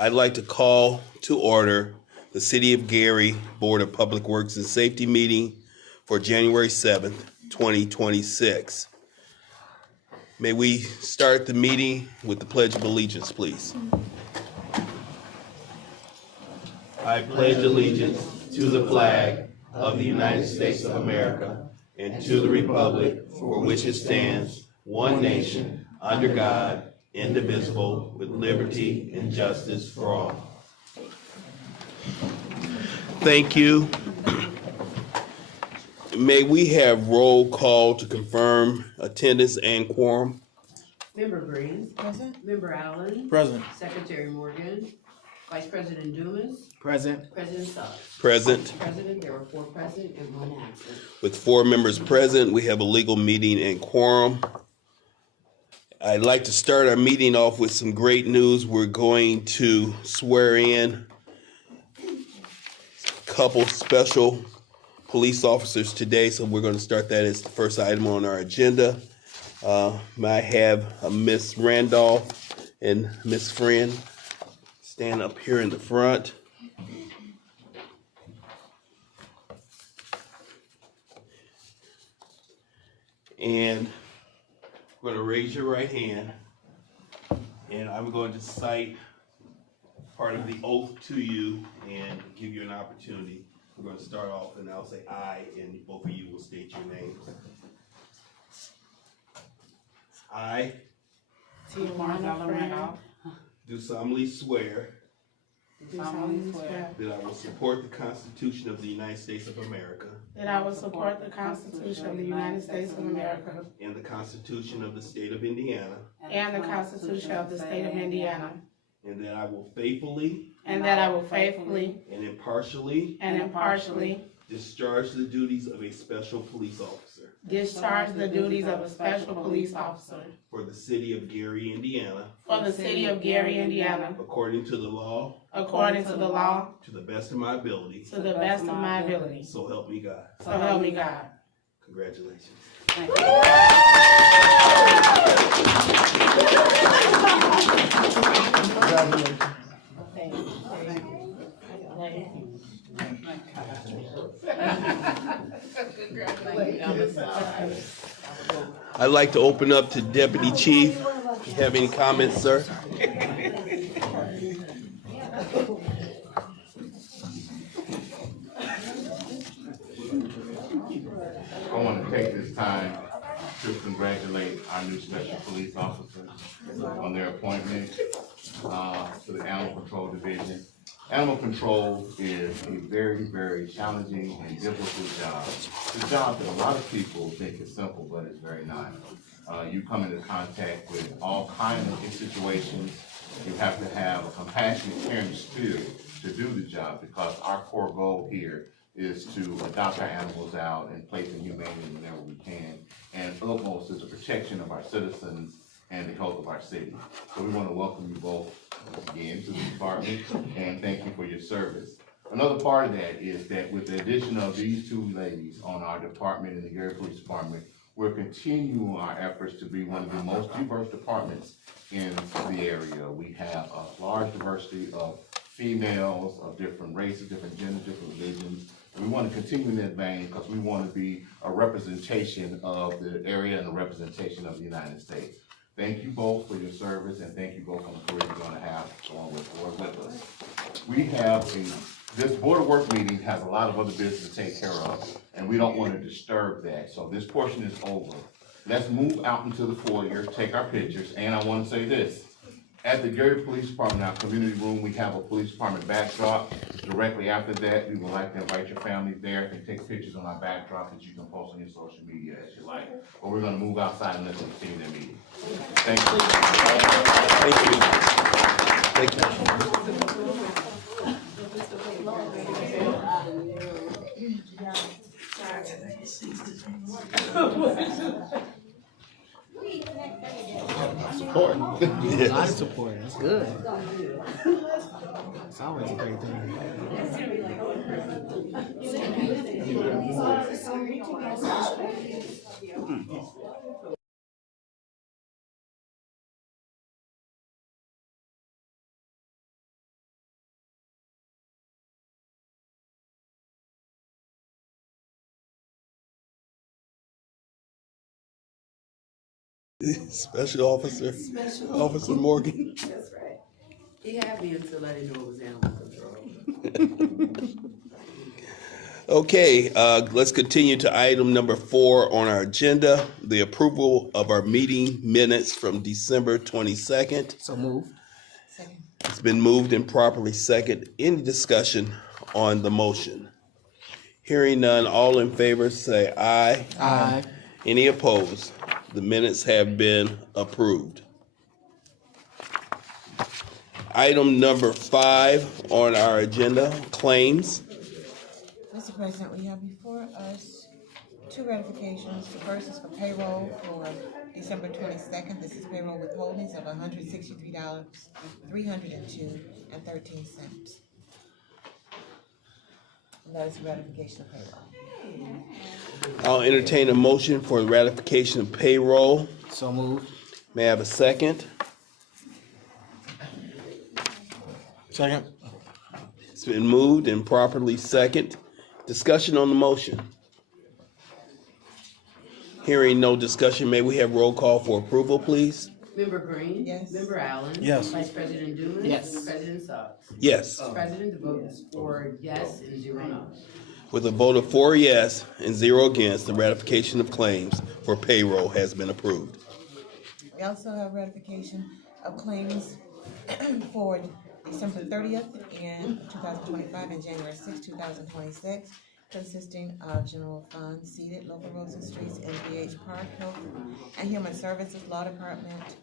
I'd like to call to order the City of Gary Board of Public Works and Safety meeting for January 7th, 2026. May we start the meeting with the Pledge of Allegiance, please. I pledge allegiance to the flag of the United States of America and to the republic for which it stands, one nation, under God, indivisible, with liberty and justice for all. Thank you. May we have roll call to confirm attendance and quorum? Member Green. Present. Member Allen. Present. Secretary Morgan. Vice President Dumas. Present. President Suggs. Present. President, there were 4 present and 1 absent. With 4 members present, we have a legal meeting and quorum. I'd like to start our meeting off with some great news. We're going to swear in a couple special police officers today, so we're going to start that as the first item on our agenda. May I have Miss Randolph and Miss Friend stand up here in the front. And we're going to raise your right hand, and I'm going to cite part of the oath to you and give you an opportunity. We're going to start off, and I'll say I, and both of you will state your names. I do solemnly swear that I will support the Constitution of the United States of America That I will support the Constitution of the United States of America and the Constitution of the State of Indiana, and the Constitution of the State of Indiana, and that I will faithfully and that I will faithfully and impartially and impartially discharge the duties of a special police officer discharge the duties of a special police officer for the City of Gary, Indiana, for the City of Gary, Indiana, according to the law, according to the law, to the best of my ability, to the best of my ability. so help me God. So help me God. Congratulations. I'd like to open up to Deputy Chief. You have any comments, sir? I want to take this time to congratulate our new special police officers on their appointment to the Animal Control Division. Animal control is a very, very challenging and difficult job. It's a job that a lot of people think is simple, but it's very not. You come into contact with all kinds of situations. You have to have a compassionate, caring spirit to do the job, because our core goal here is to adopt our animals out and place them humanely whenever we can. And utmost is the protection of our citizens and the health of our city. So we want to welcome you both again to the department and thank you for your service. Another part of that is that with the addition of these 2 ladies on our department in the Gary Police Department, we're continuing our efforts to be one of the most diverse departments in the area. We have a large diversity of females of different races, different genders, different religions. And we want to continue in that vein because we want to be a representation of the area and a representation of the United States. Thank you both for your service, and thank you both on the career you're going to have going with us. We have this Board of Work meeting has a lot of other business to take care of, and we don't want to disturb that. So this portion is over. Let's move out into the foyer, take our pictures, and I want to say this. At the Gary Police Department, our community room, we have a police department backdrop. Directly after that, we would like to invite your family there and take pictures on our backdrop that you can post on your social media as you like. But we're going to move outside and let them continue their meeting. Thank you. Thank you. Support. A lot of support. That's good. It's always a great thing. Special Officer, Officer Morgan. That's right. He had me until I didn't know it was animal control. Okay, let's continue to item number 4 on our agenda, the approval of our meeting minutes from December 22nd. So move. It's been moved and properly second. Any discussion on the motion? Hearing none, all in favor say aye. Aye. Any opposed? The minutes have been approved. Item number 5 on our agenda, claims. Mr. President, we have before us 2 ratifications. The first is for payroll for December 22nd. This is payroll withholdings of $163,302.13. And that is a ratification of payroll. I'll entertain a motion for ratification of payroll. So move. May I have a second? Second. It's been moved and properly second. Discussion on the motion. Hearing no discussion, may we have roll call for approval, please? Member Green? Yes. Member Allen? Yes. Vice President Dumas? Yes. President Suggs? Yes. President, the vote is 4 yes and 0 no. With a vote of 4 yes and 0 against, the ratification of claims for payroll has been approved. We also have ratification of claims for December 30th in 2025 and January 6th, 2026, consisting of general funds, seated, local roads and streets, NVH Park, Health and Human Services, Law Department,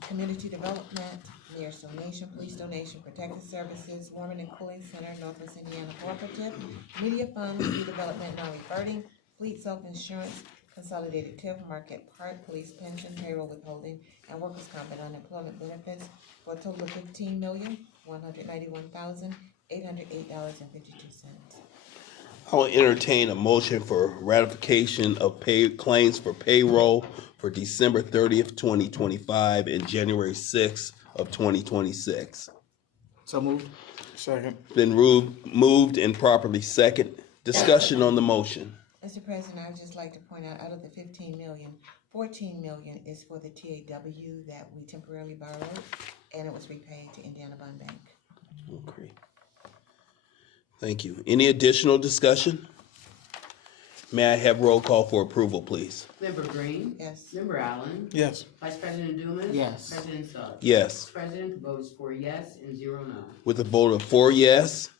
Community Development, Mayor's Donation, Police Donation, Protective Services, Warming and Cooling Center, Northwest Indiana Cooperative, Media Funds, Redevelopment, Non-Reverting, Fleet Self-Insurance, Consolidated TIF, Market Park, Police Pension, Payroll Withholding, and Workers' Comp and Unemployment Benefits for a total of $15,191,808.52. I'll entertain a motion for ratification of claims for payroll for December 30th, 2025 and January 6th of 2026. So moved. Second. Been moved and properly second. Discussion on the motion. Mr. President, I would just like to point out of the $15 million, $14 million is for the TAW that we temporarily borrowed, and it was repaid to Indiana Bond Bank. Okay. Thank you. Any additional discussion? May I have roll call for approval, please? Member Green? Yes. Member Allen? Yes. Vice President Dumas? Yes. President Suggs? Yes. President, the vote is 4 yes and 0 no. With a vote of 4 yes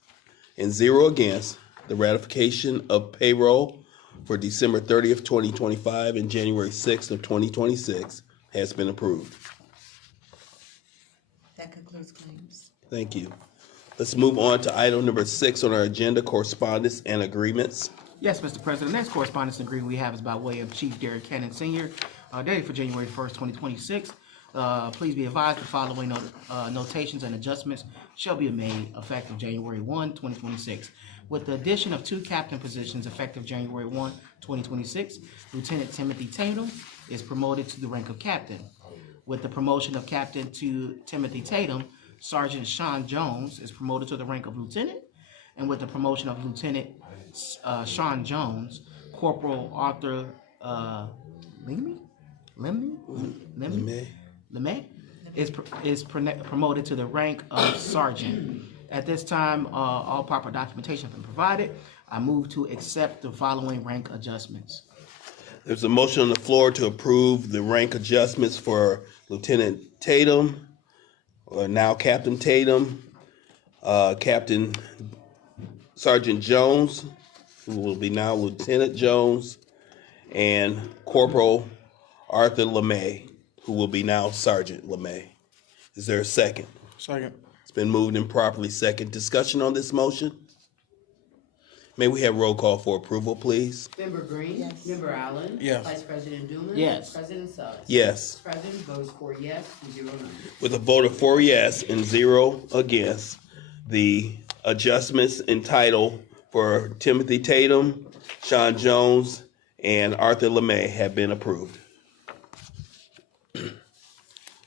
and 0 against, the ratification of payroll for December 30th, 2025 and January 6th of 2026 has been approved. That concludes claims. Thank you. Let's move on to item number 6 on our agenda, correspondence and agreements. Yes, Mr. President. Next correspondence agreement we have is by way of Chief Derek Cannon Sr., dated for January 1st, 2026. Please be advised the following notations and adjustments shall be made effective January 1, 2026. With the addition of 2 captain positions effective January 1, 2026, Lieutenant Timothy Tatum is promoted to the rank of captain. With the promotion of captain to Timothy Tatum, Sergeant Sean Jones is promoted to the rank of lieutenant. And with the promotion of Lieutenant Sean Jones, Corporal Arthur LeMay is promoted to the rank of sergeant. At this time, all proper documentation has been provided. I move to accept the following rank adjustments. There's a motion on the floor to approve the rank adjustments for Lieutenant Tatum, or now Captain Tatum, Captain Sergeant Jones, who will be now Lieutenant Jones, and Corporal Arthur LeMay, who will be now Sergeant LeMay. Is there a second? Second. It's been moved and properly second. Discussion on this motion? May we have roll call for approval, please? Member Green? Yes. Member Allen? Yes. Vice President Dumas? Yes. President Suggs? Yes. President, the vote is 4 yes and 0 no. With a vote of 4 yes and 0 against, the adjustments in title for Timothy Tatum, Sean Jones, and Arthur LeMay have been approved.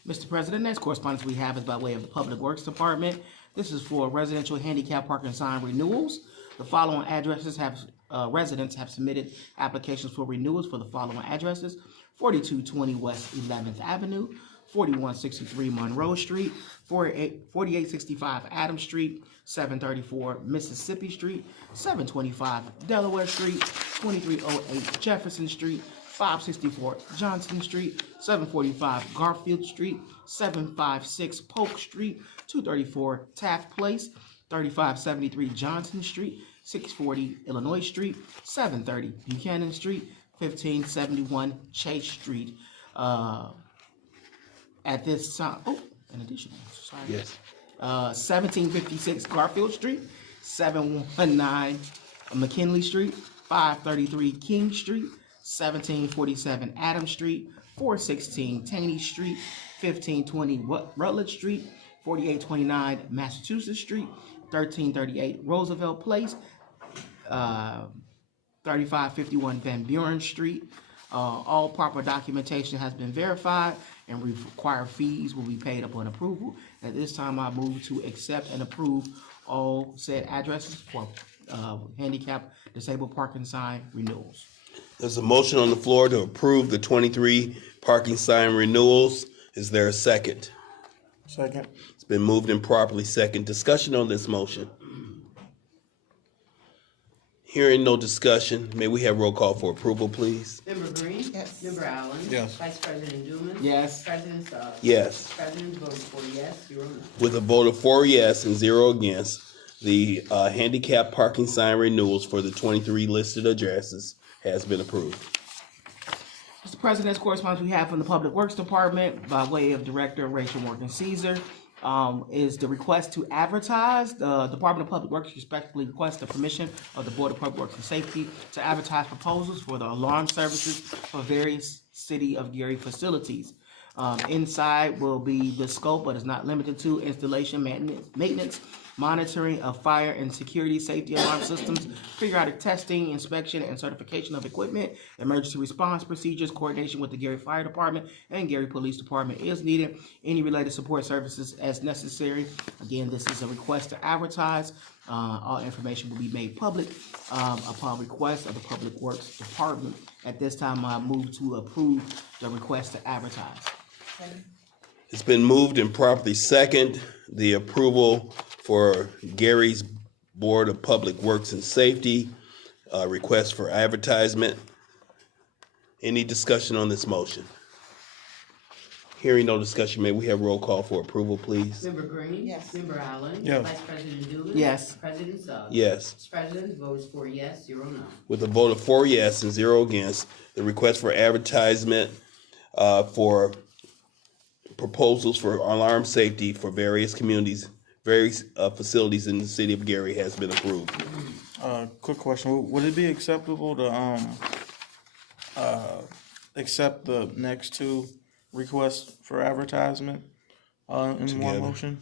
Mr. President, next correspondence we have is by way of the Public Works Department. This is for residential handicap parking sign renewals. The following addresses residents have submitted applications for renewals for the following addresses: 4220 West 11th Avenue, 4163 Monroe Street, 4865 Adams Street, 734 Mississippi Street, 725 Delaware Street, 2308 Jefferson Street, 564 Johnson Street, 745 Garfield Street, 756 Polk Street, 234 Taft Place, 3573 Johnson Street, 640 Illinois Street, 730 Buchanan Street, 1571 Chase Street. At this time, in addition, sorry. Yes. 1756 Garfield Street, 719 McKinley Street, 533 King Street, 1747 Adams Street, 416 Taney Street, 1520 Rutledge Street, 4829 Massachusetts Street, 1338 Roosevelt Place, 3551 Van Buren Street. All proper documentation has been verified and required fees will be paid upon approval. At this time, I move to accept and approve all said addresses for handicap disabled parking sign renewals. There's a motion on the floor to approve the 23 parking sign renewals. Is there a second? Second. It's been moved and properly second. Discussion on this motion. Hearing no discussion, may we have roll call for approval, please? Member Green? Yes. Member Allen? Yes. Vice President Dumas? Yes. President Suggs? Yes. President votes 4 yes, 0 no. With a vote of 4 yes and 0 against, the handicap parking sign renewals for the 23 listed addresses has been approved. Mr. President, correspondence we have from the Public Works Department by way of Director Rachel Morgan Caesar is the request to advertise. The Department of Public Works respectfully requests the permission of the Board of Public Works and Safety to advertise proposals for the alarm services for various City of Gary facilities. Inside will be the scope, but is not limited to installation, maintenance, monitoring of fire and security safety alarm systems, periodic testing, inspection, and certification of equipment, emergency response procedures, coordination with the Gary Fire Department and Gary Police Department is needed, any related support services as necessary. Again, this is a request to advertise. All information will be made public upon request of the Public Works Department. At this time, I move to approve the request to advertise. It's been moved and properly second, the approval for Gary's Board of Public Works and Safety, request for advertisement. Any discussion on this motion? Hearing no discussion, may we have roll call for approval, please? Member Green? Yes. Member Allen? Yes. Vice President Dumas? Yes. President Suggs? Yes. President votes 4 yes, 0 no. With a vote of 4 yes and 0 against, the request for advertisement for proposals for alarm safety for various communities, various facilities in the city of Gary has been approved. Quick question, would it be acceptable to, accept the next two requests for advertisement, in Together. one motion?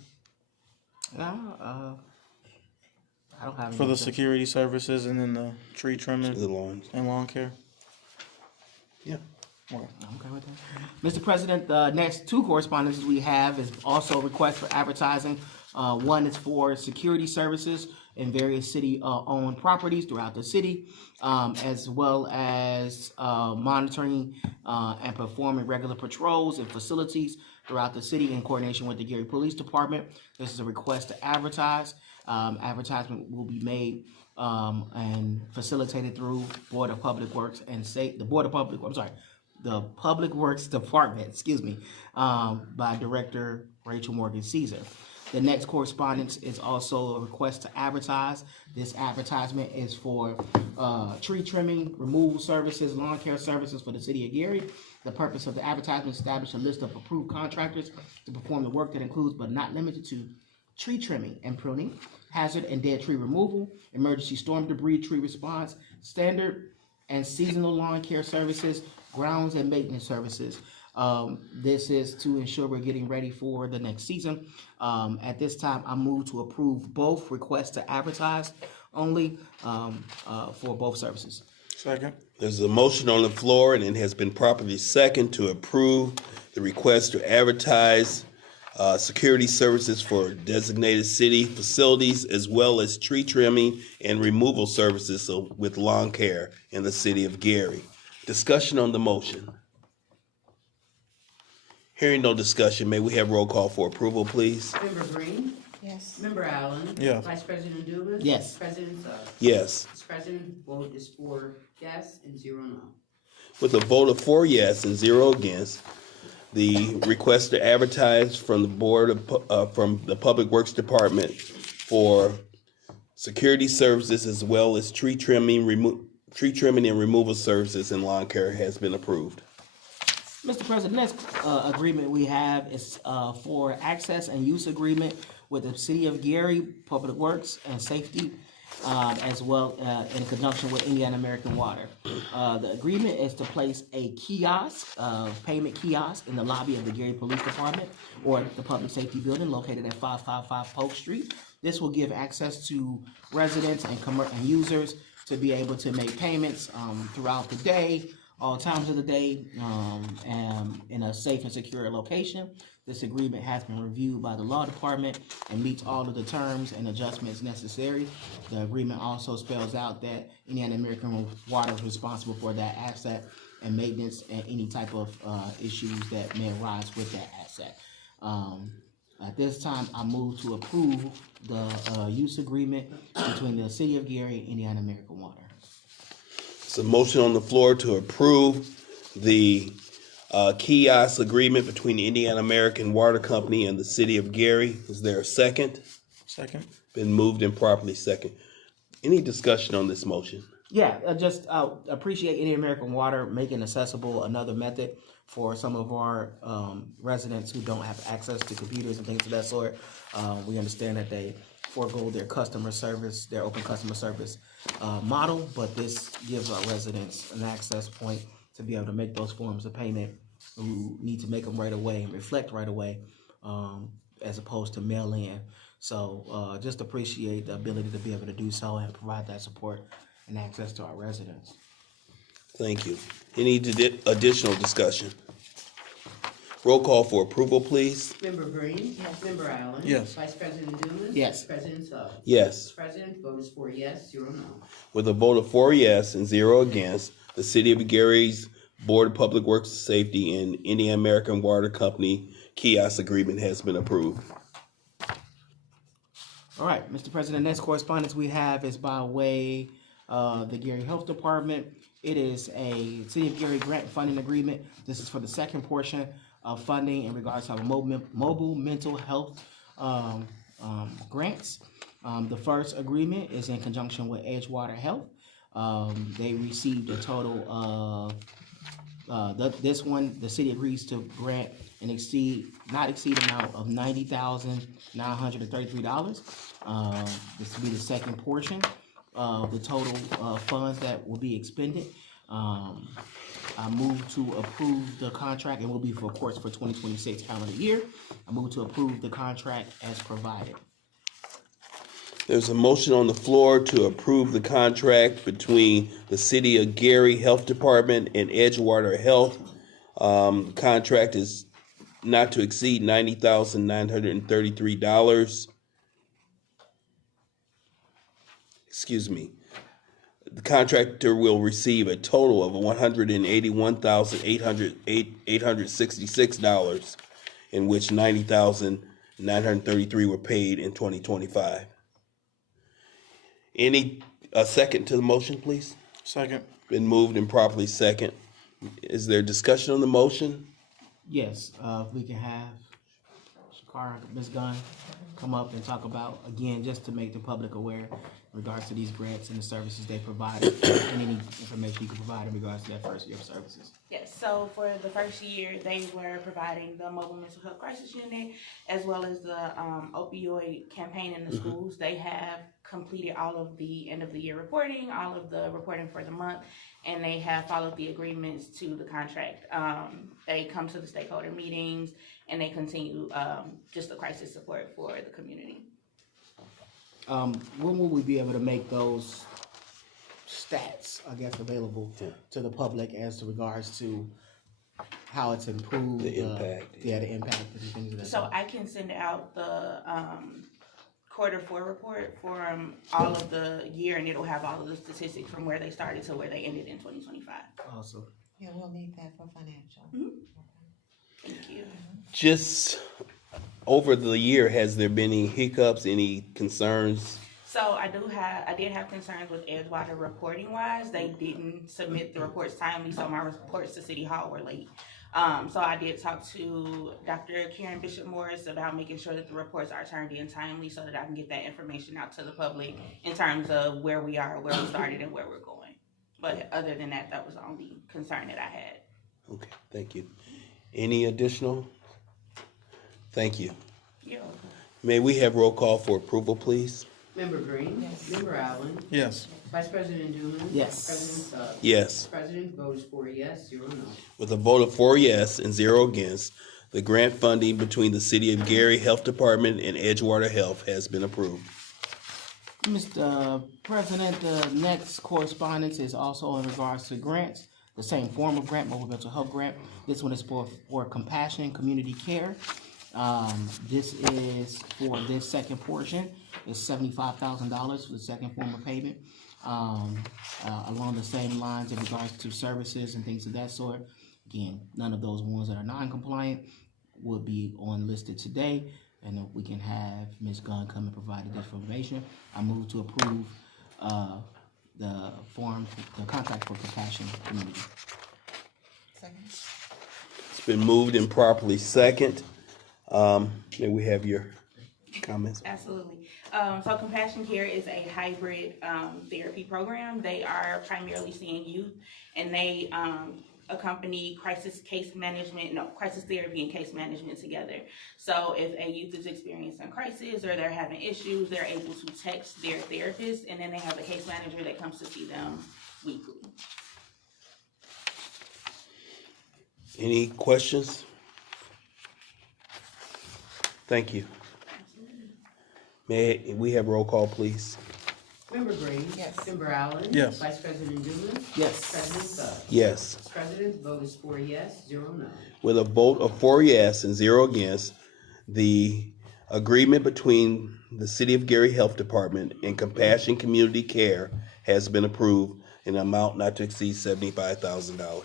I don't have any. For the security services and then the tree The trimming lawns. and lawn care? Yeah. Okay. Okay with that. Mr. President, the next two correspondences we have is also a request for advertising. One is for security services in various city-owned properties throughout the city, as well as monitoring and performing regular patrols and facilities throughout the city in coordination with the Gary Police Department. This is a request to advertise. Advertisement will be made and facilitated through Board of Public Works and the Public Works Department, by Director Rachel Morgan Caesar. The next correspondence is also a request to advertise. This advertisement is for tree trimming, removal services, lawn care services for the city of Gary. The purpose of the advertisement is to establish a list of approved contractors to perform the work that includes but not limited to tree trimming and pruning, hazard and dead tree removal, emergency storm debris tree response, standard and seasonal lawn care services, grounds and maintenance services. This is to ensure we're getting ready for the next season. At this time, I move to approve both requests to advertise only for both services. Second. There's a motion on the floor and it has been properly seconded to approve the request to advertise security services for designated city facilities as well as tree trimming and removal services with lawn care in the city of Gary. Discussion on the motion. Hearing no discussion, may we have roll call for approval, please? Member Green, Yes. Member Allen. Yes. Vice President Dubus. Yes. President Suggs. Yes. Mr. President, vote is 4 yes and 0 no. With a vote of 4 yes and 0 against, the request to advertise from the Board of, from the Public Works Department for security services as well as tree trimming and removal services and lawn care has been approved. Mr. President, next agreement we have is for access and use agreement with the City of Gary Public Works and Safety, as well in conjunction with Indiana American Water. The agreement is to place a kiosk, payment kiosk, in the lobby of the Gary Police Department or the Public Safety Building located at 555 Polk Street. This will give access to residents and users to be able to make payments throughout the day, all times of the day, and in a safe and secure location. This agreement has been reviewed by the law department and meets all of the terms and adjustments necessary. The agreement also spells out that Indiana American Water is responsible for that asset and maintenance and any type of issues that may arise with that asset. At this time, I move to approve the use agreement between the City of Gary and Indiana American Water. It's a motion on the floor to approve the kiosk agreement between the Indiana American Water Company and the City of Gary. Is there a second? Second. Been moved and properly second. Any discussion on this motion? Yeah, just appreciate Indiana American Water making accessible another method for some of our residents who don't have access to computers and things of that sort. We understand that they forego their customer service, their open customer service model, but this gives our residents an access point to be able to make those forms of payment who need to make them right away and reflect right away, as opposed to mail in. So just appreciate the ability to be able to do so and provide that support and access to our residents. Thank you. Any additional discussion? Roll call for approval, please. Member Green. Yes. Member Allen. Yes. Vice President Dubus. Yes. President Suggs. Yes. Mr. President, vote is 4 yes, 0 no. With a vote of 4 yes and 0 against, the City of Gary's Board of Public Works and Safety and Indiana American Water Company kiosk agreement has been approved. All right, Mr. President, next correspondence we have is by way of the Gary Health Department. It is a City of Gary grant funding agreement. This is for the second portion of funding in regards to our mobile mental health grants. The first agreement is in conjunction with Edgewater Health. They received a total of this one. The city agrees to grant an not exceed amount of $90,933. This will be the second portion of the total funds that will be expended. I move to approve the contract, and will be for, of course, for 2026 calendar year. I move to approve the contract as provided. There's a motion on the floor to approve the contract between the City of Gary Health Department and Edgewater Health. Contract is not to exceed $90,933. Excuse me. The contractor will receive a total of $181,866, in which $90,933 were paid in 2025. Any second to the motion, please? Second. Been moved and properly second. Is there discussion on the motion? Yes, if we can have Shakara, Ms. Gunn, come up and talk about, again, just to make the public aware in regards to these grants and the services they provide, and any information you can provide in regards to that first year of services. Yes, so for the first year, they were providing the mobile mental health crisis unit as well as the opioid campaign in the schools. They have completed all of the end of the year reporting, all of the reporting for the month, and they have followed the agreements to the contract. They come to the stakeholder meetings and they continue just the crisis support for the community. When will we be able to make those stats, I guess, available to the public as to regards to how it's improved? The impact. The impact and things of that So sort. I can send out the Q4 report for all of the year, and it'll have all of the statistics from where they started to where they ended in 2025. Awesome. Yeah, we'll need that for financial. Thank you. Just over the year, has there been any hiccups, any concerns? So I did have concerns with Edgewater reporting wise. They didn't submit the reports timely, so my reports to City Hall were late. So I did talk to Dr. Karen Bishop Morris about making sure that the reports are turned in timely so that I can get that information out to the public in terms of where we are, where we started, and where we're going. But other than that, that was the only concern that I had. Okay, thank you. Any additional? Thank you. You're welcome. May we have roll call for approval, please? Member Green? Yes. Member Allen? Yes. Vice President Newman? Yes. President Suggs? Yes. President votes 4 yes, 0 no. With a vote of 4 yes and 0 against, the grant funding between the City of Gary Health Department and Edgewater Health has been approved. Mr. President, the next correspondence is also in regards to grants, the same form of grant, mobile mental health grant. This one is for compassion community care. This is for this second portion, it's $75,000 for the second form of payment. Along the same lines in regards to services and things of that sort. Again, none of those ones that are non-compliant would be on listed today, and we can have Ms. Gunn come and provide additional information. I move to approve the contract for compassion community. Second. It's been moved and properly second. May we have your comments? Absolutely. So Compassion Care is a hybrid therapy program. They are primarily seeing youth, and they accompany crisis therapy and case management together. So if a youth is experiencing crisis or they're having issues, they're able to text their therapist, and then they have a case manager that comes to see them weekly. Any questions? Thank you. May we have roll call, please? Member Green? Yes. Member Allen? Yes. Vice President Newman? Yes. President Suggs? Yes. President's vote is 4 yes, 0 no. With a vote of 4 yes and 0 against, the agreement between the City of Gary Health Department and Compassion Community Care has been approved in an amount not to exceed $75,000.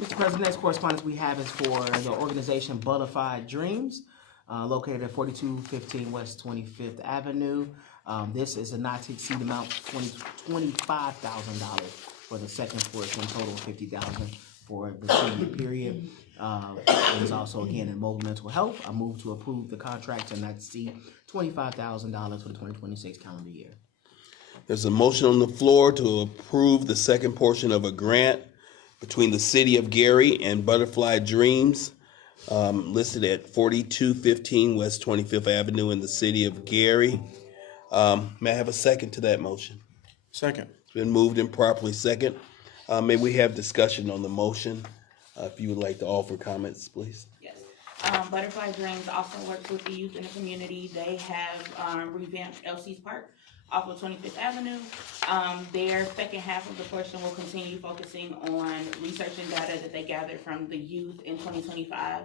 Mr. President, next correspondence we have is for the organization Butterfly Dreams, located at 4215 West 25th Avenue. This is a not to exceed amount $25,000 for the second portion, total of $50,000 for the senior period. It is also again in mobile mental health. I move to approve the contract to not exceed $25,000 for the 2026 calendar year. There's a motion on the floor to approve the second portion of a grant between the City of Gary and Butterfly Dreams, listed at 4215 West 25th Avenue in the City of Gary. May I have a second to that motion? Second. It's been moved and properly second. May we have discussion on the motion? If you would like to offer comments, please. Yes. Butterfly Dreams also works with the youth in the community. They have revamped LC's Park off of 25th Avenue. Their second half of the portion will continue focusing on research and data that they gathered from the youth in 2025.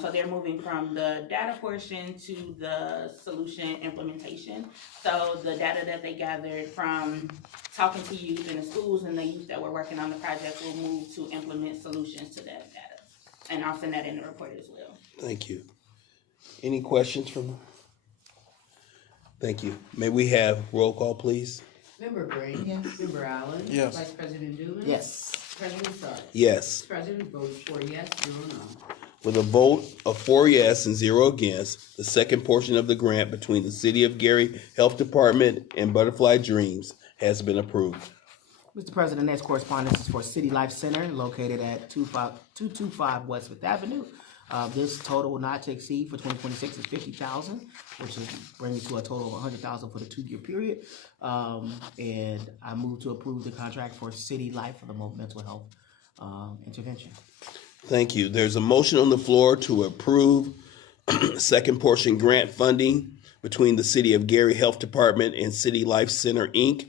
So they're moving from the data portion to the solution implementation. So the data that they gathered from talking to youth in the schools and the youth that were working on the project will move to implement solutions to that data. And I'll send that in the report as well. Thank you. Any questions from? Thank you. May we have roll call, please? Member Green? Yes. Member Allen? Yes. Vice President Newman? Yes. President Suggs? Yes. President votes 4 yes, 0 no. With a vote of 4 yes and 0 against, the second portion of the grant between the City of Gary Health Department and Butterfly Dreams has been approved. Mr. President, next correspondence is for City Life Center located at 225 West Fifth Avenue. This total not to exceed for 2026 is $50,000, which is bringing to a total of $100,000 for the 2-year period. And I move to approve the contract for City Life for the mobile mental health intervention. Thank you. There's a motion on the floor to approve second portion grant funding between the City of Gary Health Department and City Life Center, Inc.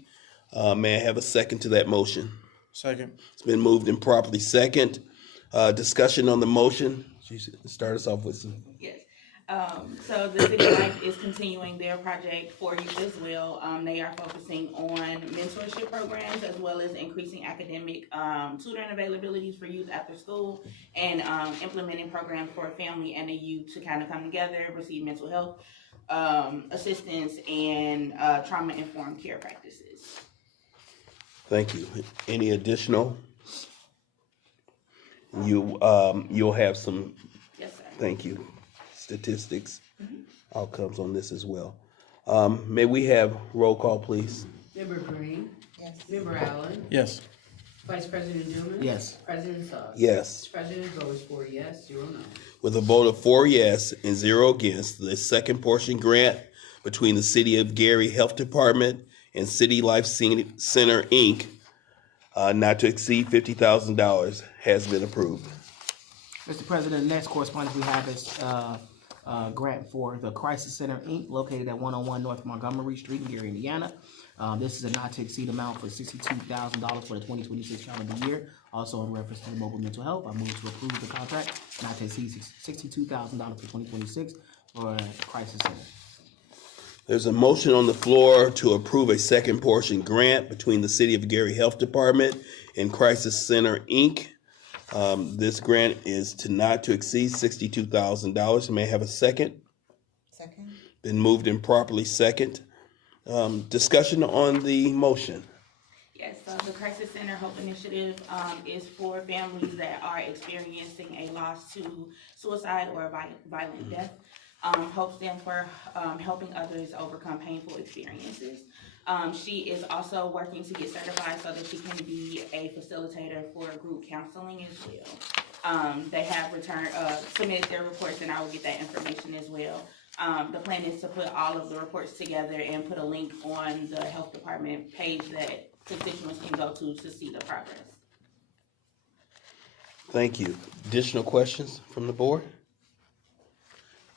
May I have a second to that motion? Second. It's been moved and properly second. Discussion on the motion. Start us off with some. Yes. So the City of Life is continuing their project for youth as well. They are focusing on mentorship programs as well as increasing academic tutoring availabilities for youth after school and implementing programs for a family and a youth to kind of come together, receive mental health assistance and trauma-informed care practices. Thank you. Any additional? You'll have some, Yes, sir. thank you, statistics, outcomes on this as well. May we have roll call, please? Member Green, Yes. Member Allen, Yes. Vice President Newman. Yes. President Suggs. Yes. President votes 4 yes, 0 no. With a vote of 4 yes and 0 against, the second portion grant between the City of Gary Health Department and City Life Center, Inc., not to exceed $50,000 has been approved. Mr. President, the next correspondence we have is grant for the Crisis Center, Inc., located at 101 North Montgomery Street in Gary, Indiana. This is a not to exceed amount for $62,000 for the 2026 calendar year. Also in reference to mobile mental health, I move to approve the contract not to exceed $62,000 for 2026 for Crisis Center. There's a motion on the floor to approve a second portion grant between the City of Gary Health Department and Crisis Center, Inc. This grant is to not to exceed $62,000. May I have a second? Second? Been moved and properly second. Discussion on the motion. Yes, so the Crisis Center Hope Initiative is for families that are experiencing a loss to suicide or violent death. Hope stands for helping others overcome painful experiences. She is also working to get certified so that she can be a facilitator for group counseling as well. They have submitted their reports, and I will get that information as well. The plan is to put all of the reports together and put a link on the health department page that constituents can go to see the progress. Thank you. Additional questions from the board?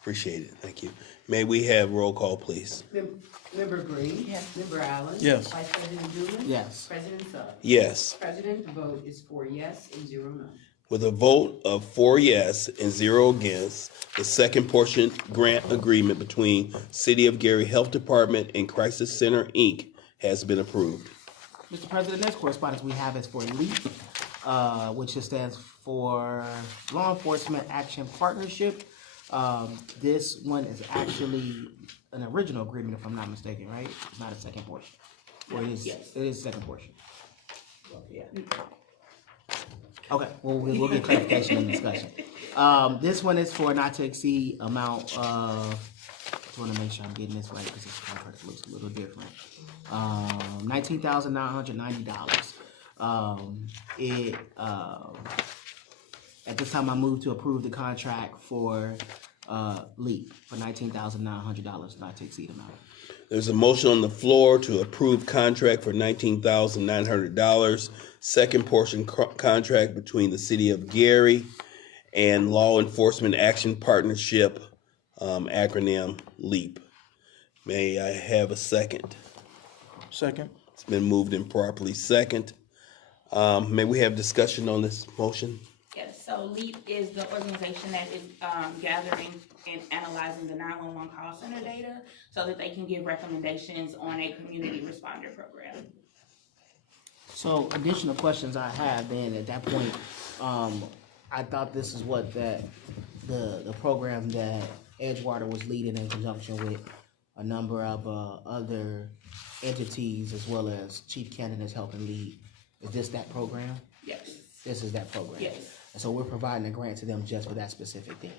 Appreciate it. Thank you. May we have roll call, please? Member Green. Yes. Member Allen. Yes. Vice President Newman. Yes. President Suggs. Yes. President vote is 4 yes and 0 no. With a vote of 4 yes and 0 against, the second portion grant agreement between City of Gary Health Department and Crisis Center, Inc. has been approved. Mr. President, next correspondence we have is for LEAP, which just stands for Law Enforcement Action Partnership. This one is actually an original agreement, if I'm not mistaken, right? It's not a second portion. Or it is, Yes. it is a second portion. Yeah. Okay, well, we'll get clarification in the discussion. This one is for not to exceed amount of, I just want to make sure I'm getting this right because this contract looks a little different. $19,990. At this time, I move to approve the contract for LEAP for $19,900, not to exceed amount. There's a motion on the floor to approve contract for $19,900. Second portion contract between the City of Gary and Law Enforcement Action Partnership, acronym LEAP. May I have a second? Second. It's been moved and properly second. May we have discussion on this motion? Yes, so LEAP is the organization that is gathering and analyzing the 911 call center data so that they can give recommendations on a community responder program. So additional questions I have then at that point, I thought this is what the program that Edgewater was leading in conjunction with a number of other entities as well as Chief Cannon is helping lead. Is this that program? Yes, This is that program? yes, And so we're providing a grant to them just for that specific thing,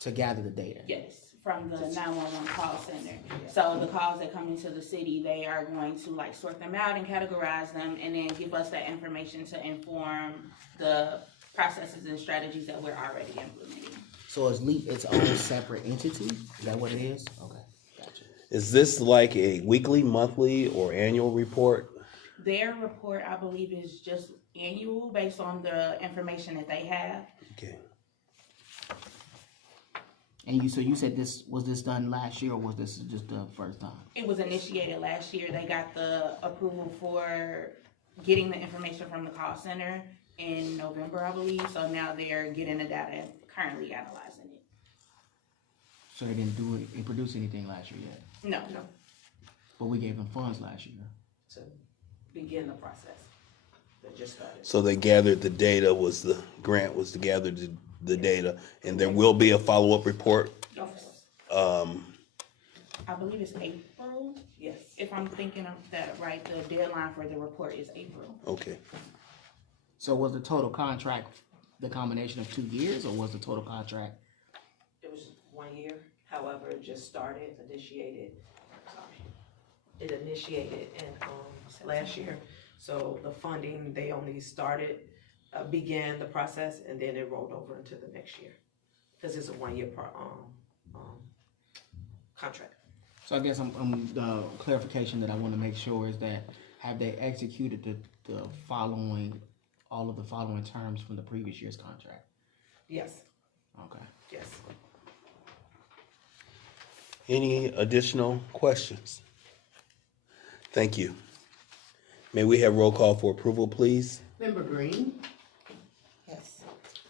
to gather the data? yes, from the 911 call center. So the calls that come into the city, they are going to like sort them out and categorize them and then give us that information to inform the processes and strategies that we're already implementing. So is LEAP its own separate entity? Is that what it is? Okay, gotcha. Is this like a weekly, monthly, or annual report? Their report, I believe, is just annual based on the information that they have. Okay. And you said this was done last year or was this just the first time? It was initiated last year. They got the approval for getting the information from the call center in November, I believe. So now they're getting the data and currently analyzing it. So they didn't produce anything last year yet, No, but we gave them funds last year. To begin the process that just started. So they gathered the data, the grant was to gather the data, and there will be a follow-up report. I believe it's April. Yes. If I'm thinking of that right, the deadline for the report is April. Okay. So was the total contract the combination of 2 years, or was the total contract? It was 1 year, however, it just started, it initiated in, last year. So the funding, they only started, began the process, and then it rolled over into the next year. Cause it's a 1 year contract. So I guess the clarification that I want to make sure is that have they executed all of the following terms from the previous year's contract? Yes, Okay. yes. Any additional questions? Thank you. May we have roll call for approval, please? Member Green, Yes.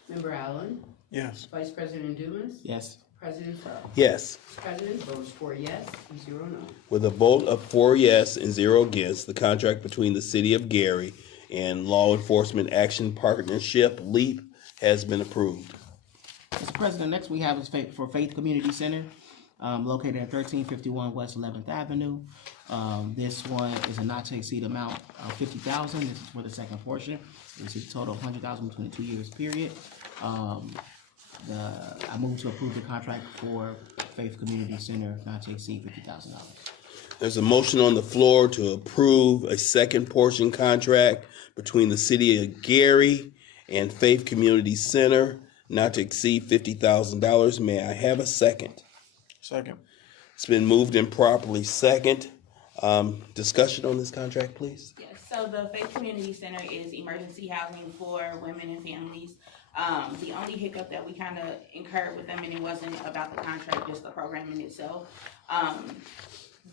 Member Allen, Yes. Vice President Dumas, Yes. President Saab. Yes. President votes 4 yes, 0 no. With a vote of 4 yes and 0 against, the contract between the City of Gary and Law Enforcement Action Partnership, LEAP, has been approved. Mr. President, next we have is for Faith Community Center, located at 1351 West 11th Avenue. This one is a not to exceed amount of $50,000. This is for the second portion. This is a total of $100,000 between the 2 years period. I move to approve the contract for Faith Community Center not to exceed $50,000. There's a motion on the floor to approve a second portion contract between the City of Gary and Faith Community Center not to exceed $50,000. May I have a second? Second. It's been moved and properly second. Discussion on this contract, please. Yes, so the Faith Community Center is emergency housing for women and families. The only hiccup that we kind of incurred with them, and it wasn't about the contract, just the program in itself.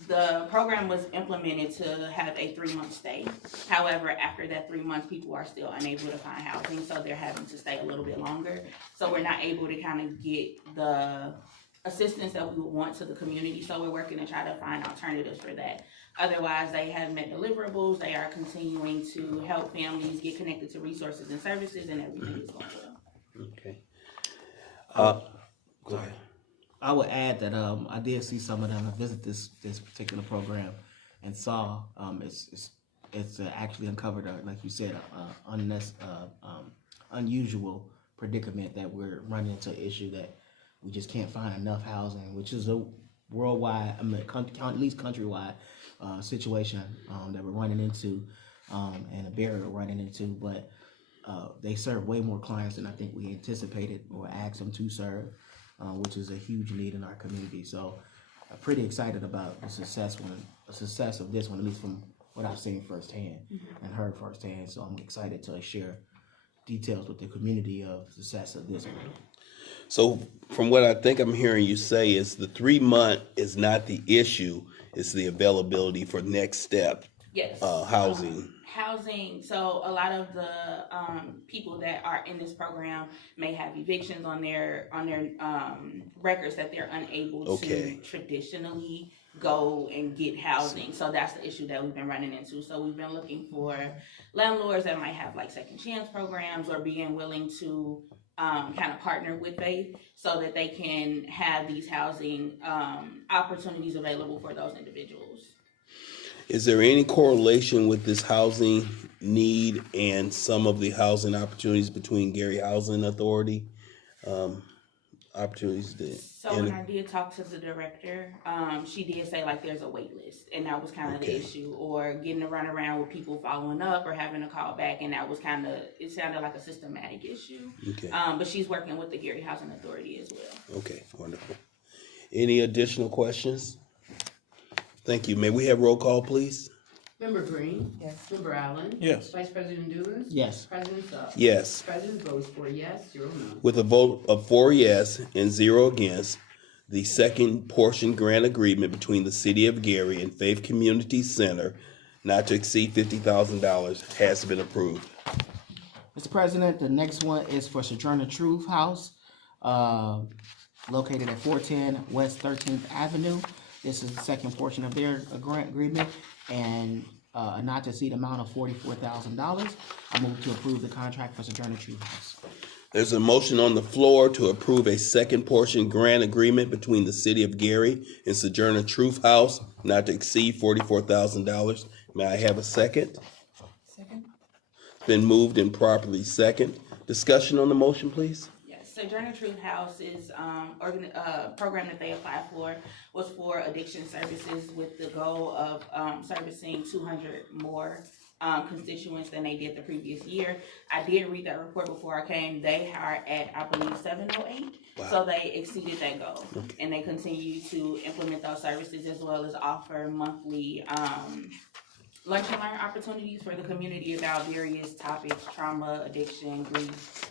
The program was implemented to have a 3-month stay. However, after that 3 months, people are still unable to find housing, so they're having to stay a little bit longer. So we're not able to kind of get the assistance that we would want to the community, so we're working to try to find alternatives for that. Otherwise, they have met deliverables. They are continuing to help families get connected to resources and services, and everything is going well. Okay. Go ahead. I would add that I did see some of them visit this particular program and saw it's actually uncovered like you said unusual predicament that we're running into an issue that we just can't find enough housing, which is a worldwide, at least countrywide situation that we're running into and a barrier we're running into. But they serve way more clients than I think we anticipated or asked them to serve, which is a huge need in our community. So I'm pretty excited about the success of this one, at least from what I've seen firsthand and heard firsthand. So I'm excited to share details with the community of success of this one. So from what I think I'm hearing you say is the 3 month is not the issue, it's the availability for next step Yes. housing. Housing, so a lot of the people that are in this program may have evictions on their records that they're unable Okay. to traditionally go and get housing. So that's the issue that we've been running into. So we've been looking for landlords that might have like second chance programs or being willing to kind of partner with Faith so that they can have these housing opportunities available for those individuals. Is there any correlation with this housing need and some of the housing opportunities between Gary Housing Authority? Opportunities that. So when I did talk to the director, she did say like there's a wait list, and that was kind of Okay. the issue, or getting to run around with people following up or having to call back, and that was kind of, it sounded like a systematic issue. Okay. But she's working with the Gary Housing Authority as well. Okay, wonderful. Any additional questions? Thank you. May we have roll call, please? Member Green, Yes. Member Allen, Yes. Vice President Dumas, Yes. President Saab. Yes. President votes 4 yes, 0 no. With a vote of 4 yes and 0 against, the second portion grant agreement between the City of Gary and Faith Community Center not to exceed $50,000 has been approved. Mr. President, the next one is for Sojourner Truth House, located at 410 West 13th Avenue. This is the second portion of their grant agreement, and a not to exceed amount of $44,000. I move to approve the contract for Sojourner Truth House. There's a motion on the floor to approve a second portion grant agreement between the City of Gary and Sojourner Truth House, not to exceed $44,000. May I have a second? Second? Been moved and properly second. Discussion on the motion, please? Yes, Sojourner Truth House is, program that they applied for was for addiction services with the goal of, servicing 200 more constituents than they did the previous year. I did read that report before I came. They are at, I believe, 708. Wow. So they exceeded that goal. And they continue to implement those services as well as offer monthly lunch and learn opportunities for the community about various topics, trauma, addiction, grief.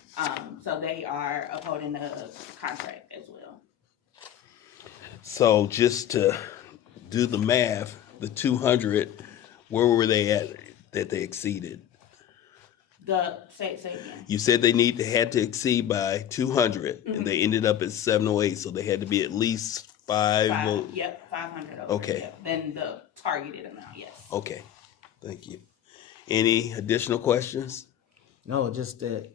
So they are upholding the contract as well. So just to do the math, the 200, where were they at that they exceeded? Say it again. You said they had to exceed by 200, and they ended up at 708, so they had to be at least 5. Yep, 500 over. Okay. Yep. Then the targeted amount, yes. Okay, thank you. Any additional questions? No, just that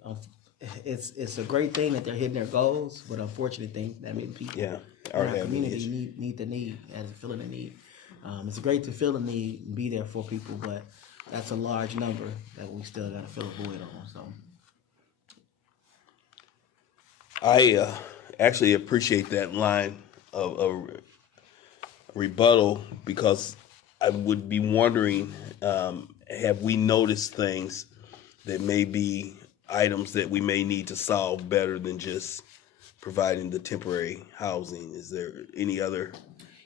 it's a great thing that they're hitting their goals, but unfortunate thing that many people Yeah, in are our having community issues. need the need and feeling the need. It's great to feel the need and be there for people, but that's a large number that we still got to fill a void on. So I actually appreciate that line of rebuttal, because I would be wondering, have we noticed things that may be items that we may need to solve better than just providing the temporary housing? Is there any other?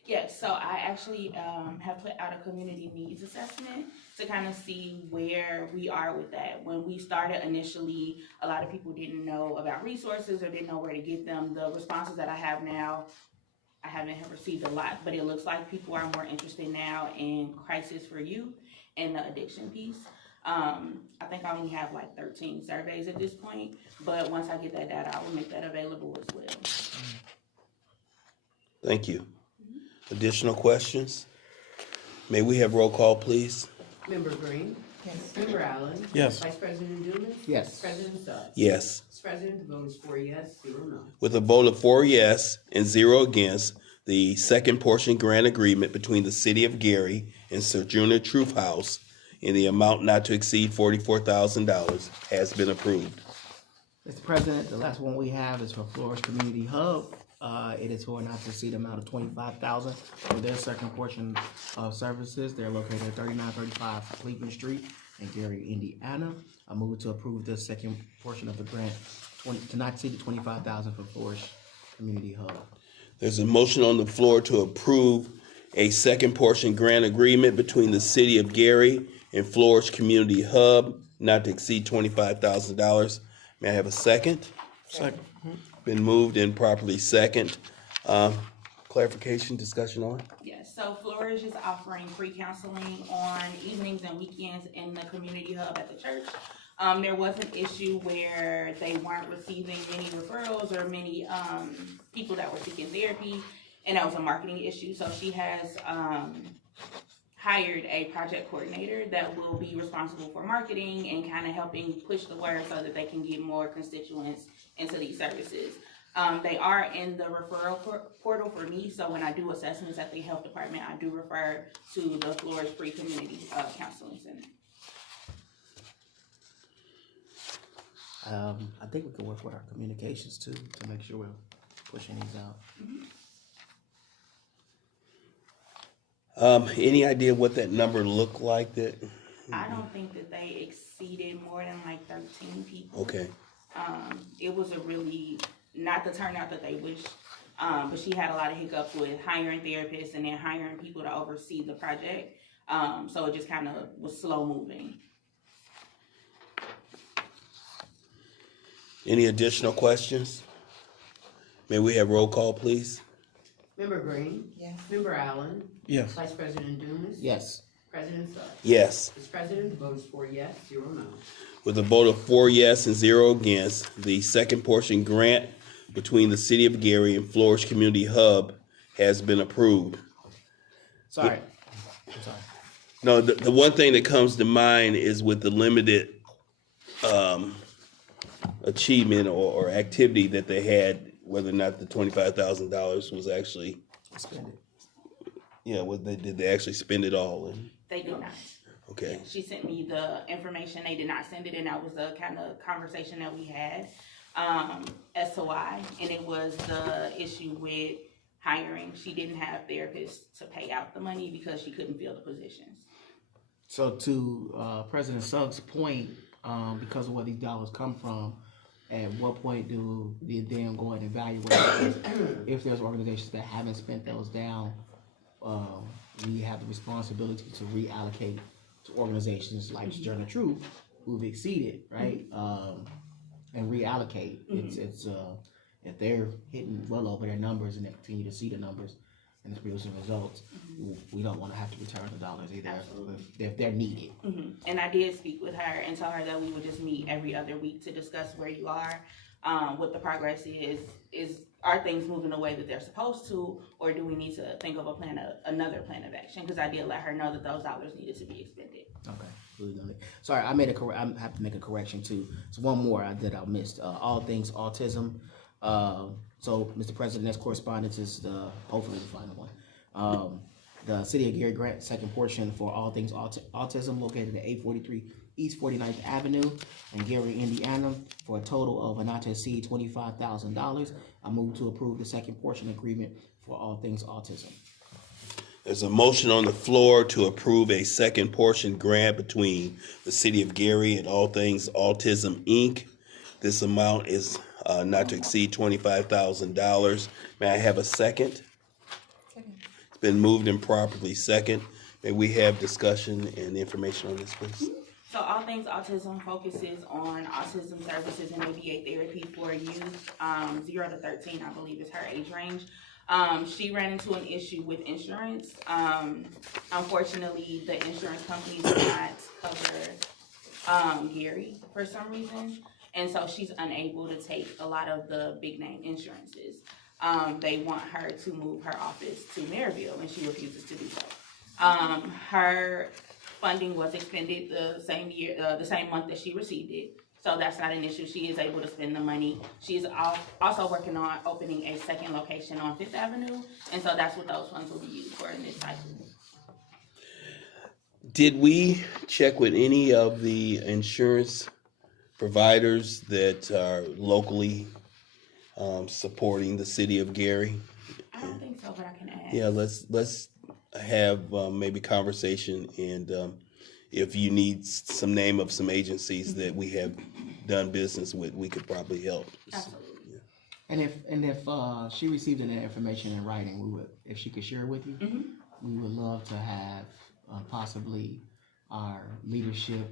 Yes, so I actually have put out a community needs assessment to kind of see where we are with that. When we started initially, a lot of people didn't know about resources or didn't know where to get them. The responses that I have now, I haven't received a lot, but it looks like people are more interested now in crisis for youth and the addiction piece. I think I only have like 13 surveys at this point, but once I get that data, I will make that available as well. Thank you. Additional questions? May we have roll call, please? Member Green? Yes. Member Allen? Yes. Vice President Dumas? yes, President Suggs? Yes. Mr. President, the vote is 4 yes, 0 no. With a vote of 4 yes and 0 against, the second portion grant agreement between the City of Gary and Sojourner Truth House in the amount not to exceed $44,000 has been approved. Mr. President, the last one we have is for Flores Community Hub. It is for a not to exceed amount of $25,000 for their second portion of services. They're located at 3935 Cleveland Street in Gary, Indiana. I move to approve the second portion of the grant to not exceed $25,000 for Flores Community Hub. There's a motion on the floor to approve a second portion grant agreement between the City of Gary and Flores Community Hub not to exceed $25,000. May I have a second? Second. Been moved and properly second. Clarification, discussion on? Yes, so Flourish is offering free counseling on evenings and weekends in the community hub at the church. There was an issue where they weren't receiving many referrals or many people that were seeking therapy, and that was a marketing issue. So she has hired a project coordinator that will be responsible for marketing and kind of helping push the word so that they can get more constituents into these services. They are in the referral portal for me, so when I do assessments at the health department, I do refer to the Flores Free Community Counseling Center. I think we can work with our communications too to make sure we're pushing these out. Any idea what that number looked like? That I don't think that they exceeded more than like 13 people. okay. It was a really, not the turnout that they wished, but she had a lot of hiccups with hiring therapists and then hiring people to oversee the project. So it just kind of was slow moving. Any additional questions? May we have roll call, please? Member Green? Yes. Member Allen? Yes. Vice President Dumas? Yes, President Suggs? Yes. Mr. President, the vote is 4 yes, 0 no. With a vote of 4 yes and 0 against, the second portion grant between the City of Gary and Flourish Community Hub has been approved. Sorry. I'm sorry. No, the one thing that comes to mind is with the limited achievement or activity that they had, whether or not the $25,000 was actually, Spend it. yeah, did they actually spend it all? They did not. Okay. She sent me the information. They did not send it, and that was the kind of conversation that we had as to why. And it was the issue with hiring. She didn't have therapists to pay out the money because she couldn't fill the positions. So to President Suggs' point, because of where these dollars come from, at what point do they then go and evaluate if there's organizations that haven't spent those down? We have the responsibility to reallocate to organizations like Sojourner Truth who've exceeded, right? And reallocate. It's if they're hitting well over their numbers and they continue to see the numbers and it's producing results, we don't want to have to return the dollars either if they're needed. And I did speak with her and tell her that we would just meet every other week to discuss where you are, what the progress is are things moving the way that they're supposed to, or do we need to think of another plan of action? Because I did let her know that those dollars needed to be expended. Okay. Sorry, I have to make a correction too. So one more that I missed. All things autism. So, Mr. President, this correspondence is hopefully the final one. The City of Gary grant second portion for all things autism located at 843 East 49th Avenue in Gary, Indiana, for a total of not to exceed $25,000. I move to approve the second portion agreement for all things autism. There's a motion on the floor to approve a second portion grant between the City of Gary and All Things Autism, Inc. This amount is not to exceed $25,000. May I have a second? It's been moved and properly second. May we have discussion and information on this, please? So All Things Autism focuses on autism services and ABA therapy for youth, 0 to 13, I believe is her age range. She ran into an issue with insurance. Unfortunately, the insurance companies do not cover Gary for some reason. And so she's unable to take a lot of the big name insurances. They want her to move her office to Maryville, and she refuses to do so. Her funding was expended the same month that she received it. So that's not an issue. She is able to spend the money. She is also working on opening a second location on 5th Avenue. And so that's what those funds will be used for in this cycle. Did we check with any of the insurance providers that are locally supporting the City of Gary? I don't think so, but I can add. Yeah, let's have maybe conversation, and if you need some name of some agencies that we have done business with, we could probably help. Absolutely. And if she received that information in writing, we would, if she could share it with you, we would love to have possibly our leadership,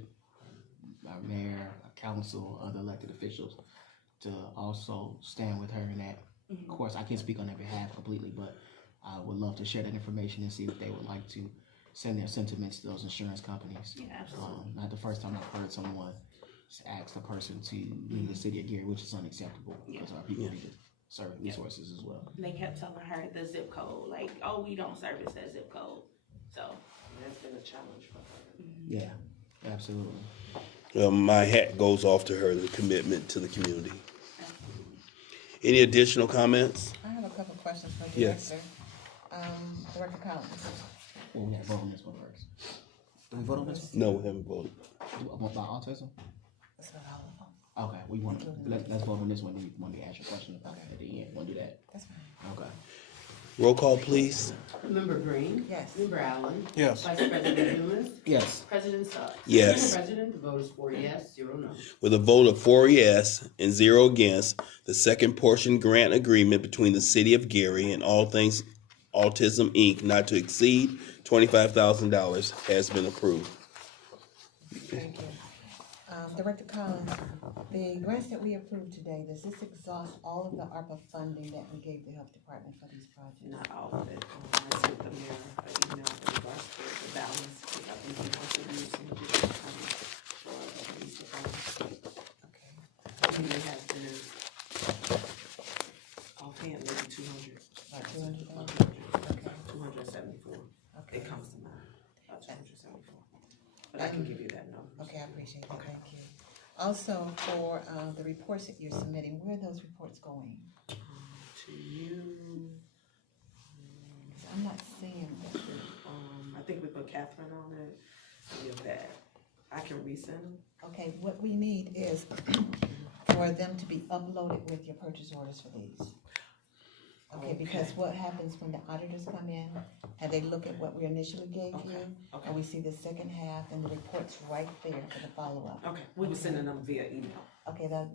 our mayor, our council, other elected officials to also stand with her in that. Of course, I can't speak on their behalf completely, but I would love to share that information and see if they would like to send their sentiments to those insurance companies. Yeah, absolutely. Not the first time I've heard someone just ask the person to leave the City of Gary, which is unacceptable because our people need to serve resources as well. They kept telling her the zip code, like, oh, we don't service that zip code. So That's been a challenge for her. Yeah, absolutely. My hat goes off to her, the commitment to the community. Any additional comments? I have a couple questions for the Yes. director. Director Collins. Well, we gotta vote on this one first. Do we vote on this No, we haven't voted. one? About autism? That's what all of them. Okay, we want, let's vote on this one, then you want me to ask your question about it at the end, wanna do that? That's fine. Okay. Roll call, please. Member Green. Yes. Member Allen. Yes. Vice President Loomis. Yes. President Suggs. Yes. President, the vote is 4 yes, 0 no. With a vote of 4 yes and 0 against, the second portion grant agreement between the City of Gary and All Things Autism, Inc., not to exceed $25,000 has been approved. Thank you. Director Collins, the grants that we approved today, does this exhaust all of the ARPA funding that we gave the health department for these projects? Not all of it. I sent the mayor an email with regards to the balance. We have been also using additional funding for these funds. Okay. And there has been but I can give you that number. Okay, I appreciate that, Okay. thank you. Also, for, the reports that you're submitting, where are those reports going? To you, 'Cause I'm not seeing them. I think we put Catherine on it, give that, I can resend them. Okay, what we need is for them to be uploaded with your purchase orders for these. Okay, because what happens when the auditors come in and they look at what we initially gave Okay, you, okay. and we see the second half and the report's right there for the follow-up. Okay, we were sending them via email, Okay, that,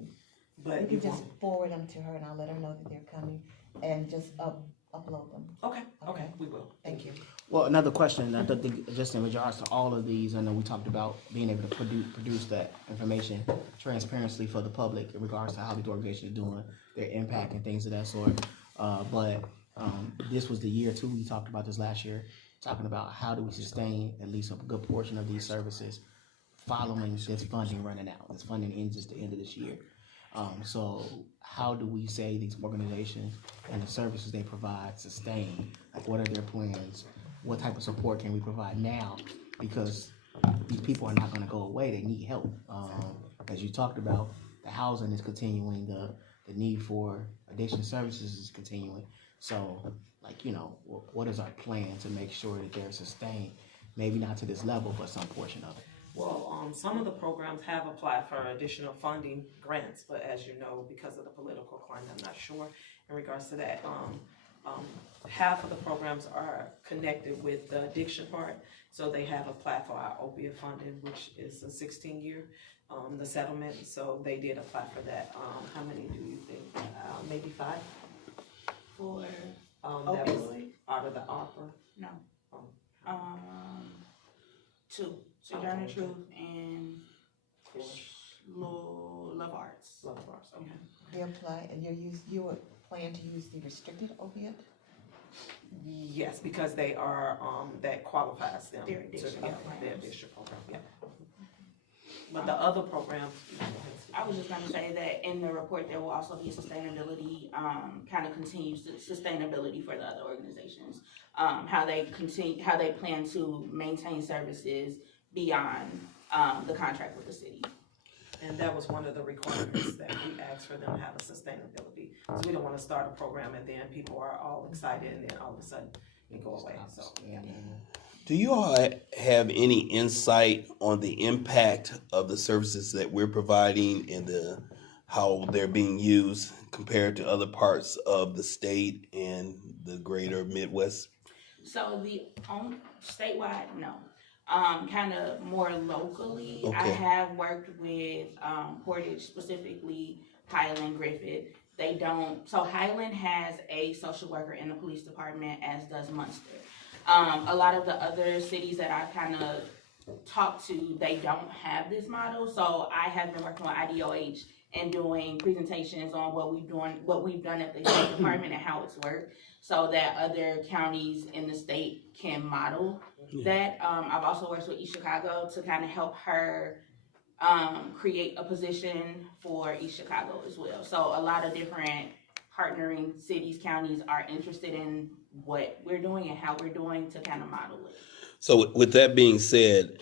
but you you can just want, forward them to her and I'll let her know that they're coming and just upload them. okay, we will. Thank you. Well, another question, I don't think, just in regards to all of these, I know we talked about being able to produce that information transparently for the public in regards to how these organizations are doing, their impact and things of that sort. But this was the year too, we talked about this last year, talking about how do we sustain at least a good portion of these services following this funding running out. This funding ends at the end of this year. So how do we say these organizations and the services they provide sustain? Like, what are their plans? What type of support can we provide now? Because these people are not gonna go away, they need help. As you talked about, the housing is continuing, the need for addiction services is continuing. So, like, you know, what is our plan to make sure that they're sustained? Maybe not to this level, but some portion of it. Well, some of the programs have applied for additional funding grants, but as you know, because of the political climate, I'm not sure in regards to that. Half of the programs are connected with the addiction part, so they have applied for our opiate funding, which is a 16-year, the settlement, so they did apply for that. How many do you think? Maybe 5? For That was opioid? out of the ARPA. No. Oh. 2. Sojourner Truth and Love Arts. Love Bars, okay. They apply, and you would plan to use the restricted opiate? Yes, because they are, that qualifies them. Their addiction Yeah, programs. their addiction program, yeah. But the other programs. I was just gonna say that in the report, there will also be sustainability, kind of continues the sustainability for the other organizations. How they plan to maintain services beyond, the contract with the city. And that was one of the requirements that we asked for them to have a sustainability. So we don't wanna start a program and then people are all excited and then all of a sudden it go away, so, yeah. Do you all have any insight on the impact of the services that we're providing and how they're being used compared to other parts of the state and the greater Midwest? So statewide, no. Kind of more locally, I Okay. have worked with Portage, specifically Highland, Griffith. They don't. So Highland has a social worker in the police department, as does Munster. A lot of the other cities that I've kind of talked to, they don't have this model. So I have been working with IDOH and doing presentations on what we've done at the state department and how it's worked, so that other counties in the state can model that. I've also worked with East Chicago to kind of help her create a position for East Chicago as well. So a lot of different partnering cities, counties are interested in what we're doing and how we're doing to kind of model it. So with that being said,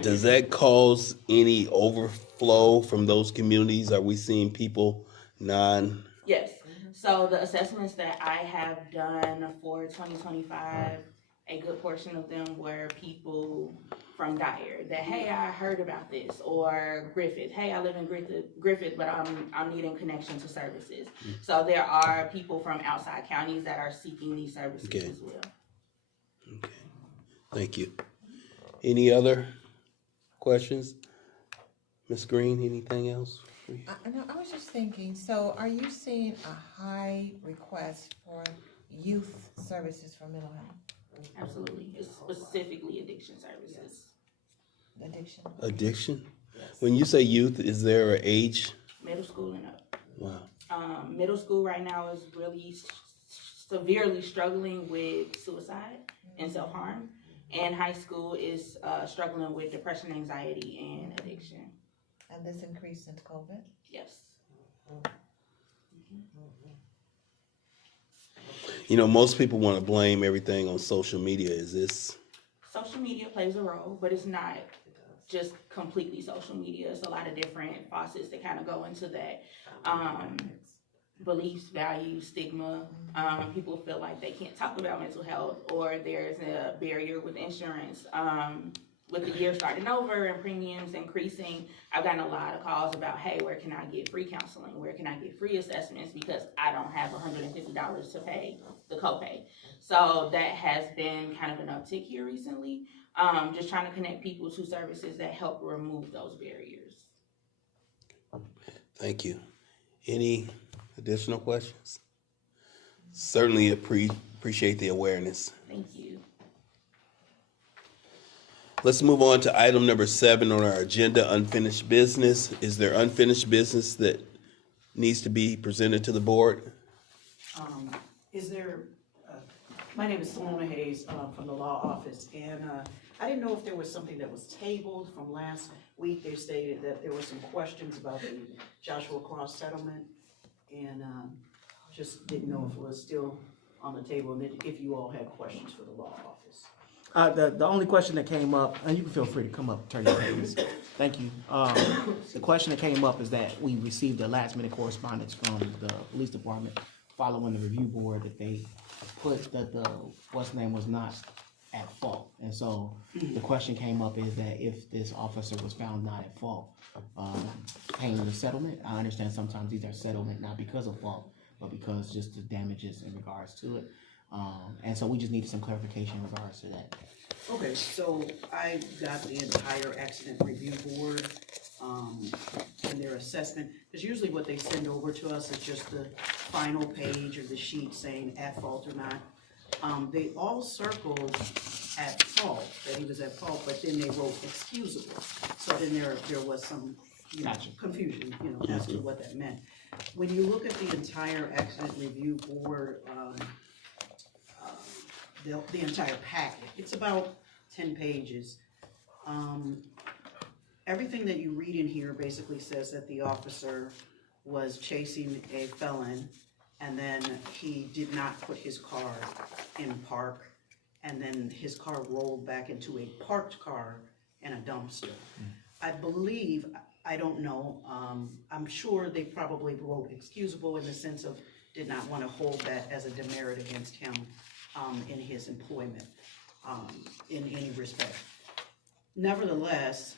does that cause any overflow from those communities? Are we seeing people Yes. So the assessments that I have done for 2025, a good portion of them were people from Dyer that, hey, I heard about this, or Griffith, hey, I live in Griffith, but I'm needing connection to services. So there are people from outside counties that are seeking these services as well. Okay, thank you. Any other questions? Ms. Green, anything else? I was just thinking, so are you seeing a high request for youth services for mental health? Absolutely. It's specifically addiction services. Addiction? Addiction? When you say youth, is there an age? Middle school and up. Wow. Middle school right now is really severely struggling with suicide and self-harm. And high school is struggling with depression, anxiety, and addiction. And this increased since COVID? Yes. You know, most people want to blame everything on social media. Is this? Social media plays a role, but it's not just completely social media. It's a lot of different facets that kind of go into that. Beliefs, values, stigma. People feel like they can't talk about mental health, or there's a barrier with insurance. With the year starting over and premiums increasing, I've gotten a lot of calls about, hey, where can I get free counseling? Where can I get free assessments? Because I don't have $150 to pay the copay. So that has been kind of an uptick here recently. Just trying to connect people to services that help remove those barriers. Thank you. Any additional questions? Certainly appreciate the awareness. Thank you. Let's move on to item number 7 on our agenda, unfinished business. Is there unfinished business that needs to be presented to the board? My name is Simona Hayes from the law office, and I didn't know if there was something that was tabled from last week. They stated that there were some questions about the Joshua Cross settlement, and just didn't know if it was still on the table, and if you all had questions for the law office. The only question that came up, and you can feel free to come up, turn your papers. Thank you. The question that came up is that we received a last minute correspondence from the police department following the review board that they put that the what's name was not at fault. And so the question came up is that if this officer was found not at fault, paying the settlement. I understand sometimes these are settlement not because of fault, but because just the damages in regards to it. And so we just needed some clarification in regards to that. Okay, so I got the entire accident review board and their assessment, because usually what they send over to us is just the final page of the sheet saying at fault or not. They all circled at fault, that he was at fault, but then they wrote excusable. So then there was some confusion, as to what that meant. When you look at the entire accident review board, the entire packet, it's about 10 pages. Everything that you read in here basically says that the officer was chasing a felon, and then he did not put his car in park, and then his car rolled back into a parked car in a dumpster. I believe, I don't know, I'm sure they probably wrote excusable in the sense of did not want to hold that as a demerit against him in his employment in any respect. Nevertheless,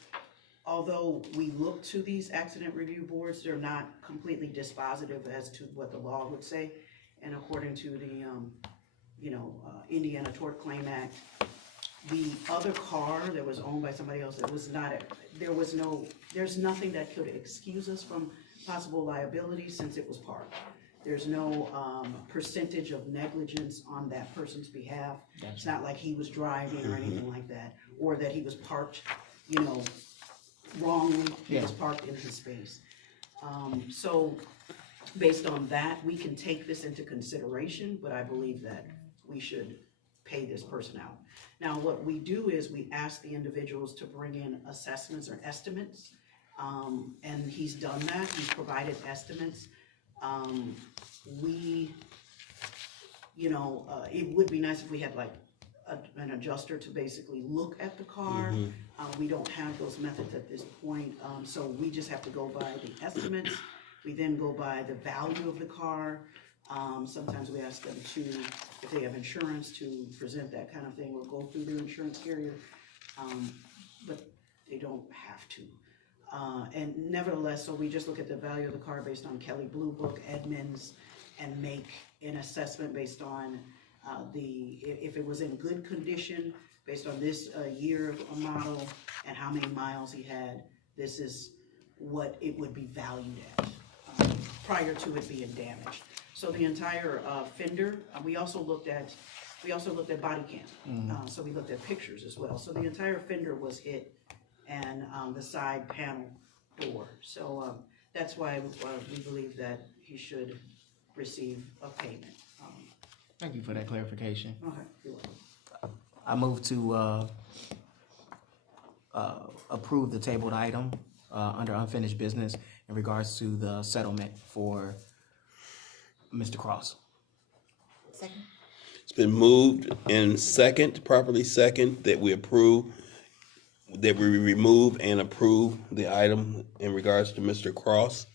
although we look to these accident review boards, they're not completely dispositive as to what the law would say. And according to the, Indiana Tort Claim Act, the other car that was owned by somebody else, that was not, there's nothing that could excuse us from possible liability since it was parked. There's no percentage of negligence on that person's behalf. Gotcha. It's not like he was driving or anything like that, or that he was parked, wrongly. He was parked in his space. So based on that, we can take this into consideration, but I believe that we should pay this person out. Now, what we do is we ask the individuals to bring in assessments or estimates, and he's done that. He's provided estimates. It would be nice if we had like an adjuster to basically look at the car. We don't have those methods at this point, so we just have to go by the estimates. We then go by the value of the car. Sometimes we ask them to, if they have insurance, to present that kind of thing, or go through their insurance carrier, but they don't have to. And nevertheless, so we just look at the value of the car based on Kelley Blue Book, Edmunds, and make an assessment based on if it was in good condition, based on this year model and how many miles he had. This is what it would be valued at prior to it being damaged. So the entire fender, we also looked at body cam. So we looked at pictures as well. So the entire fender was hit, and the side panel door. So that's why we believe that he should receive a payment. Thank you for that clarification. Okay, you're welcome. I move to approve the tabled item under unfinished business in regards to the settlement for Mr. Cross. Second. It's been moved and properly second, that we approve that we remove and approve the item in regards to Mr. Cross.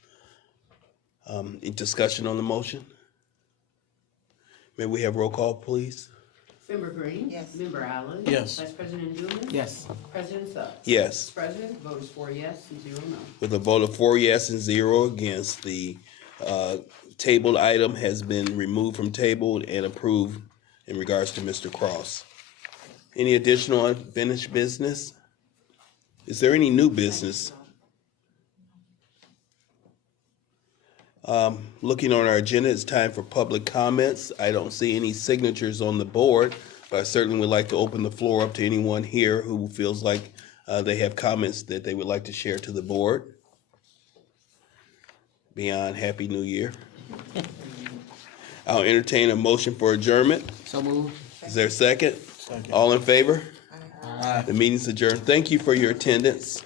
Any discussion on the motion? May we have roll call, please? Member Green? Yes. Member Allen? Yes. Vice President Dumas? Yes. President Suggs? Yes. Mr. President, vote is 4 yes and 0 no. With a vote of 4 yes and 0 against, the tabled item has been removed from table and approved in regards to Mr. Cross. Any additional unfinished business? Is there any new business? Looking on our agenda, it's time for public comments. I don't see any signatures on the board, but I certainly would like to open the floor up to anyone here who feels like they have comments that they would like to share to the board. Beyond Happy New Year. I'll entertain a motion for adjournment. So moved. Is there a second? Second. All in favor? Aye. The meeting's adjourned. Thank you for your attendance.